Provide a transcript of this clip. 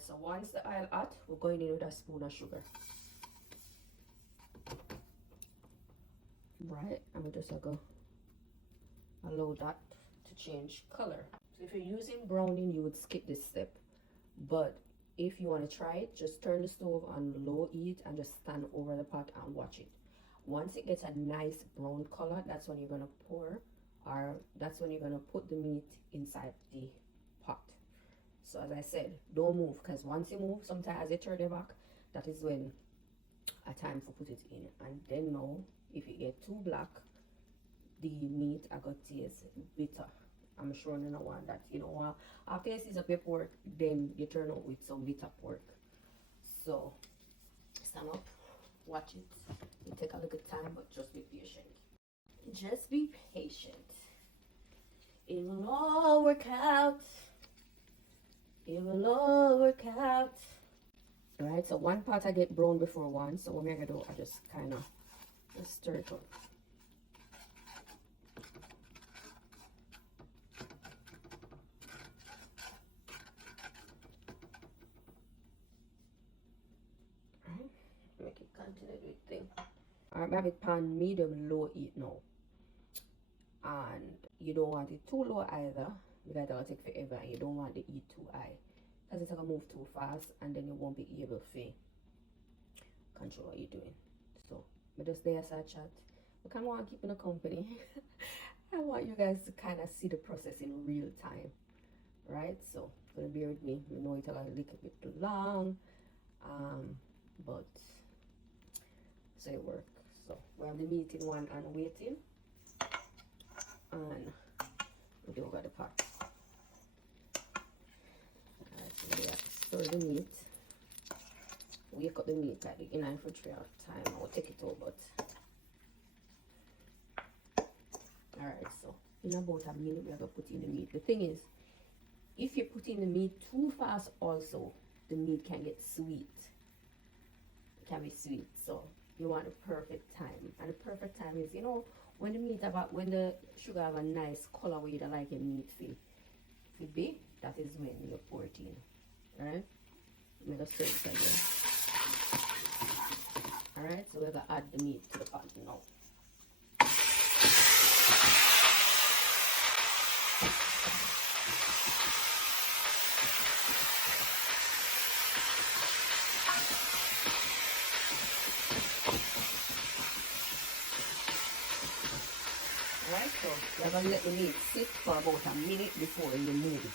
Alright, so once the oil hot, we're going in with a spoon of sugar. Right, and we just go allow that to change color. So if you're using browning, you would skip this step. But if you want to try it, just turn the stove on low heat and just stand over the pot and watch it. Once it gets a nice brown color, that's when you're going to pour, or that's when you're going to put the meat inside the pot. So as I said, don't move, because once you move, sometimes as you turn it back, that is when a time for put it in. And then now, if you get too black, the meat I got taste bitter. I'm sure you don't want that. You know, after you season up pork, then you turn out with some bitter pork. So stand up, watch it. It take a little time, but just be patient. Just be patient. It will all work out. It will all work out. Alright, so one part I get brown before one. So what I'm gonna do, I just kind of just stir it up. Make it continue with thing. Alright, I have it pan medium low heat now. And you don't want it too low either, because it'll take forever, and you don't want the heat too high, because it's gonna move too fast and then you won't be able to control what you're doing. So but just there as I chat. But I want to keep in the company. I want you guys to kind of see the process in real time. Right? So gonna bear with me. You know it's a little bit too long. But so it works. So we have the meat in one and waiting. And we do over the pot. Alright, so we stir the meat. We cut the meat at the inline for 3 hours time. I'll take it out, but alright, so in about a minute we are gonna put in the meat. The thing is, if you put in the meat too fast also, the meat can get sweet. It can be sweet. So you want the perfect time. And the perfect time is, you know, when the meat when the sugar have a nice color where you don't like your meat feel be, that is when you pour it in. Alright? I'm gonna stir it again. Alright, so we're gonna add the meat to the pot now. Alright, so you're gonna let the meat sit for about a minute before you move it.